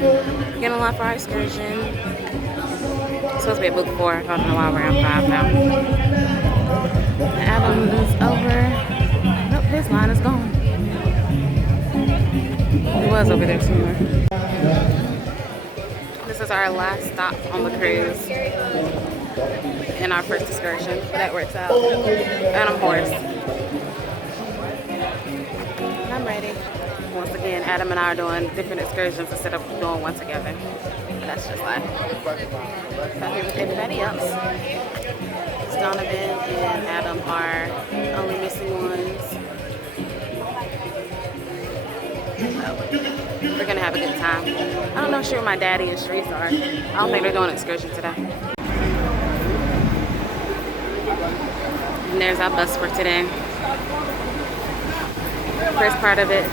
Getting a lot for our excursion. It's supposed to be a book 4. I don't know why we're on 5 now. Adam is over. Nope, his line is gone. He was over there somewhere. This is our last stop on the cruise in our first excursion. That works out. And I'm hoarse. And I'm ready. Once again, Adam and I are doing different excursions instead of doing one together. But that's just life. I'm here with everybody else. Donovan and Adam are only missing ones. We're gonna have a good time. I'm not sure where my daddy and Sharice are. I don't think they're doing an excursion today. And there's our bus for today. The first part of it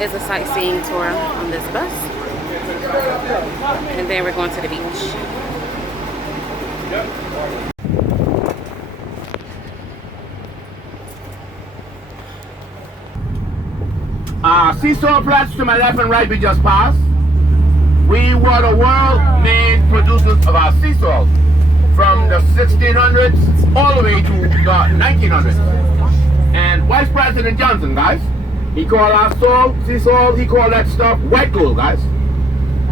is a sightseeing tour on this bus. And then we're going to the beach. Seesaw flats to my left and right we just passed. We were the world main producers of our seesaws from the 1600s all the way to the 1900s. And Vice President Johnson, guys, he called our seesaw, he called that stuff white gold, guys.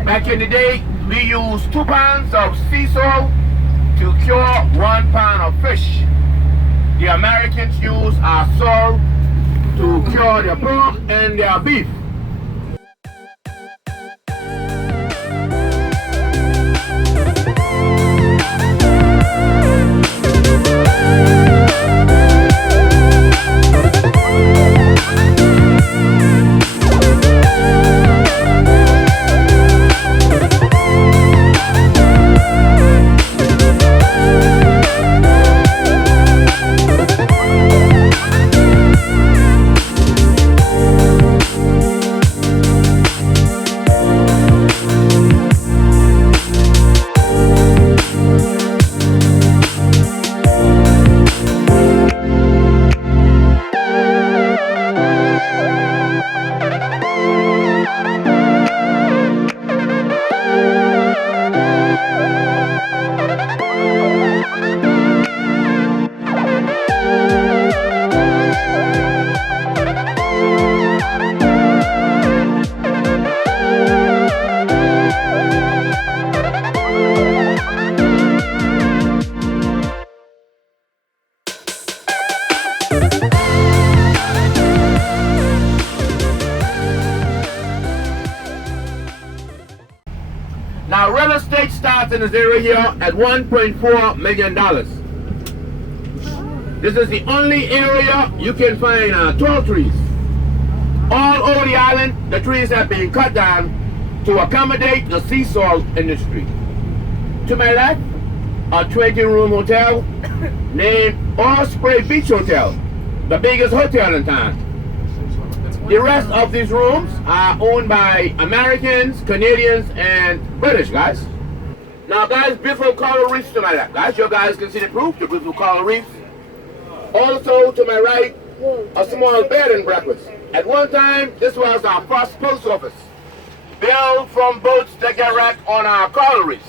Back in the day, we used 2 pounds of seesaw to cure 1 pound of fish. The Americans use our salt to cure their pork and their beef. Now, real estate starts in this area here at $1.4 million. This is the only area you can find tall trees. All over the island, the trees have been cut down to accommodate the seesaw industry. To my left, a 20-room hotel named Osprey Beach Hotel, the biggest hotel in town. The rest of these rooms are owned by Americans, Canadians, and British, guys. Now, guys, beautiful coral reefs to my left. Guys, you guys can see the proof, the beautiful coral reefs. Also, to my right, a small bed and breakfast. At one time, this was our first post office, built from boats that get wrecked on our coral reefs.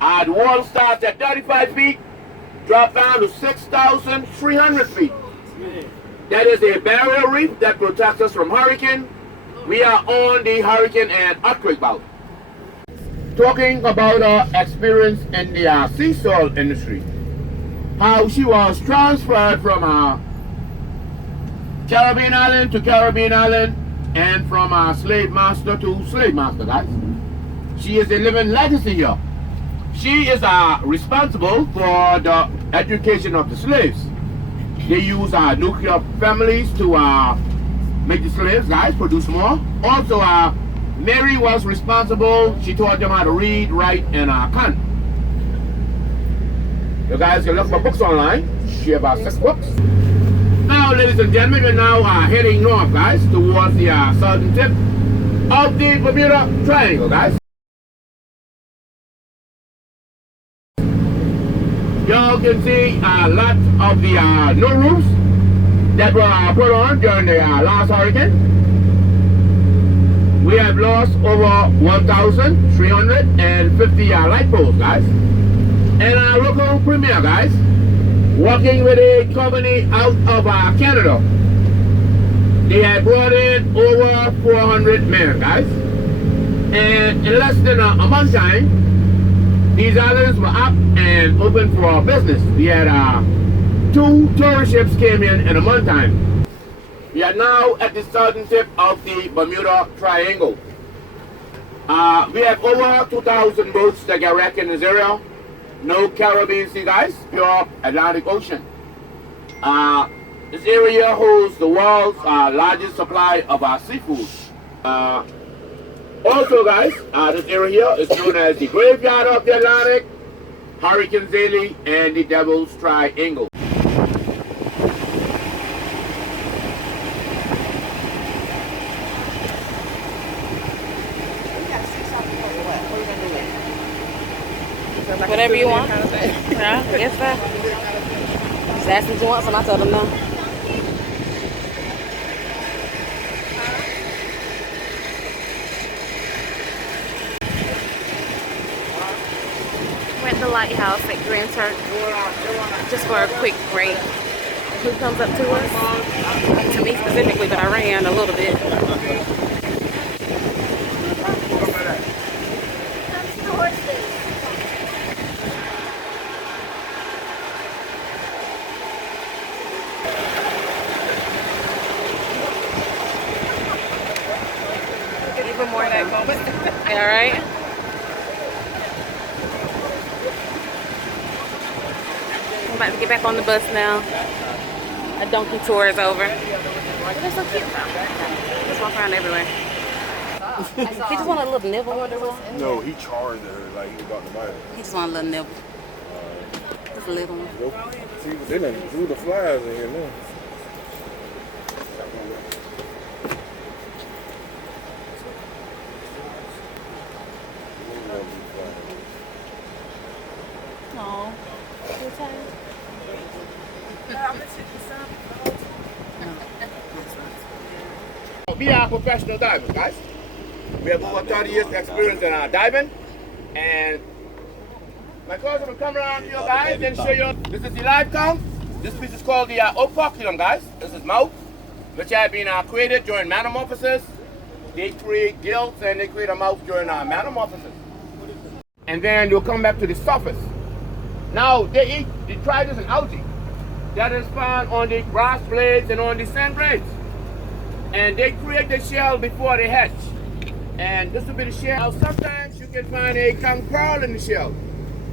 The wall starts at 35 feet, drop down to 6,300 feet. That is a barrier reef that protects us from hurricane. We are on the hurricane and earthquake belt. Talking about our experience in the seesaw industry. How she was transferred from Caribbean island to Caribbean island and from slave master to slave master, guys. She is a living legacy here. She is responsible for the education of the slaves. They use nuclear families to make the slaves, guys, produce more. Also, Mary was responsible. She taught them how to read, write, and count. You guys can look for books online. She has about 6 books. Now, ladies and gentlemen, we're now heading north, guys, towards the southern tip of the Bermuda Triangle, guys. Y'all can see a lot of the new roofs that were put on during the last hurricane. we have lost over 1,350 light poles, guys. And our local premier, guys, working with a company out of Canada, they had brought in over 400 men, guys. And in less than a month time, these islands were up and open for business. We had 2 tourist ships came in a month time. We are now at the southern tip of the Bermuda Triangle. We have over 2,000 boats that get wrecked in this area. No Caribbean Sea, guys, pure Atlantic Ocean. This area holds the world's largest supply of seafood. Also, guys, this area here is known as the graveyard of the Atlantic, Hurricane Zaylee, and the Devil's Triangle. Whatever you want. Yeah, yes, sir. Just ask what you want, and I told them no. We're at the lighthouse at Grand Turk just for a quick break. Who comes up to us? To me specifically, but I ran a little bit. Even more that moment. All right. I'm about to get back on the bus now. A donkey tour is over. They're so cute. Just walk around everywhere. He just want a little nibble. No, he charged her like he was about to buy it. He just want a little nibble. Just a little one. See, they done drew the flies in here now. No. We are professional divers, guys. We have over 30 years experience in diving, and my cousin will come around here, guys, and show you. This is the live count. This piece is called the operculum, guys. This is mouth, which have been created during metamorphosis. They create gills and they create a mouth during metamorphosis. And then they'll come back to the surface. Now, they try this in algae that is found on the grass blades and on the sand blades. And they create the shell before they hatch. And this will be the shell. Now, sometimes you can find a conch pearl in the shell.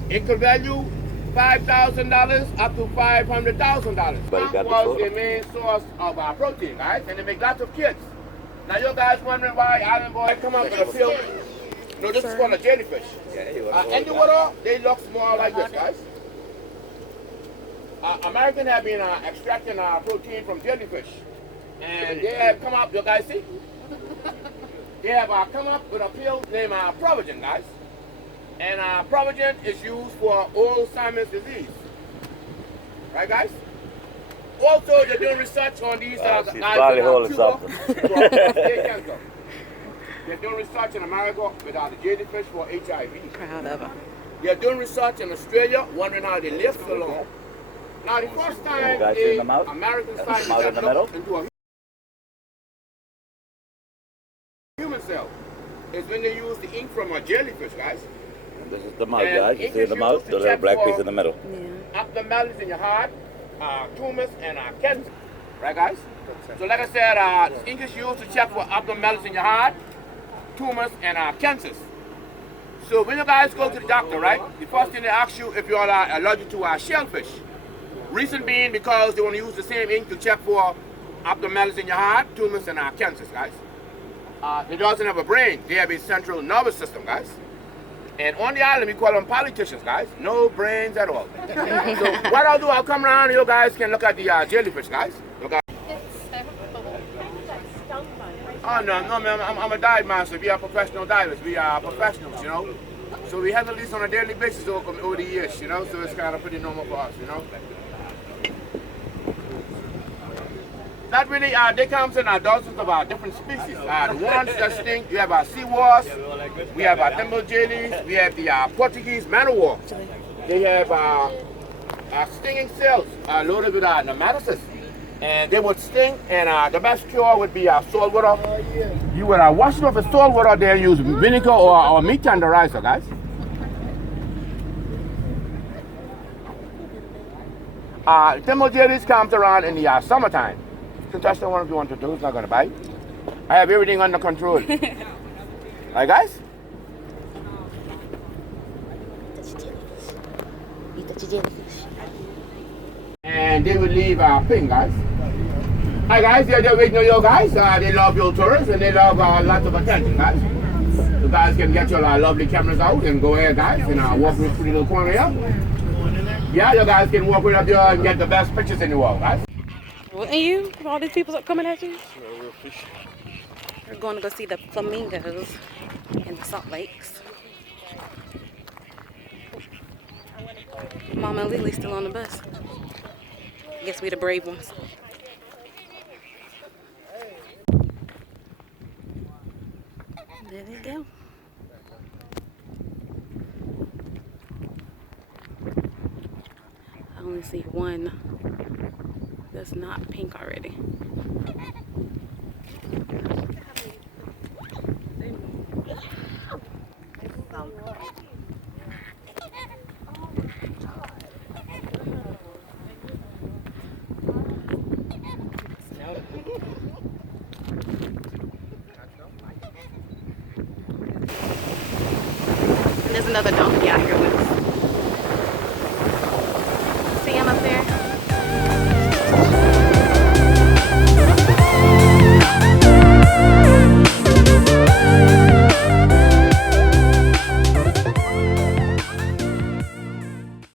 It could value $5,000 up to $500,000. That was the main source of our protein, guys, and they make lots of kids. Now, you guys wondering why Island Boy come up with a field? No, this is called a jellyfish. In the water, they look more like this, guys. Americans have been extracting protein from jellyfish. And they have come up, you guys see? They have come up with a pill named Provigen, guys. And Provigen is used for Alzheimer's disease. Right, guys? Also, they're doing research on these guys in Cuba for prostate cancer. They're doing research in America with the jellyfish for HIV. Proud of them. They're doing research in Australia, wondering how they live so long. Now, the first time the American scientists have looked into a human cell is when they use the ink from a jellyfish, guys. This is the mouth, guys. You see the mouth, the little black piece in the middle. Yeah. Abnormalities in your heart, tumors, and cancer. Right, guys? So, like I said, this ink is used to check for abnormalities in your heart, tumors, and cancers. So, when you guys go to the doctor, right, the first thing they ask you if you are allergic to shellfish. Reason being because they want to use the same ink to check for abnormalities in your heart, tumors, and cancers, guys. They doesn't have a brain. They have a central nervous system, guys. And on the island, we call them politicians, guys. No brains at all. So what I'll do, I'll come around, you guys can look at the jellyfish, guys. Look at. Oh, no, man, I'm a dive master. We are professional divers. We are professionals, you know. So we handle this on a daily basis over the years, you know. So it's kind of pretty normal for us, you know. Not really. They come in dozens of different species. The ones that stink, you have sea wasps, we have thimble jellies, we have the Portuguese man-o-war. They have stinging cells loaded with nematocysts. And they would sting, and the best cure would be salt water. You would wash it off with salt water, then use vinegar or meat tenderizer, guys. Thimble jellies comes around in the summertime. Contestant one if you want to do, it's not going to bite. I have everything under control. Right, guys? And they will leave ping, guys. Hi, guys. They're waiting on you guys. They love your tourists and they love lots of attention, guys. You guys can get your lovely cameras out and go ahead, guys, and walk through the little corner here. Yeah, you guys can walk right up there and get the best pictures in the world, guys. What, and you? All these people coming at you? No real fish. We're going to go see the flamingos in the Salt Lakes. Mama and Lily's still on the bus. Guess we the brave ones. There they go. I only see one that's not pink already. And there's another donkey out here with us.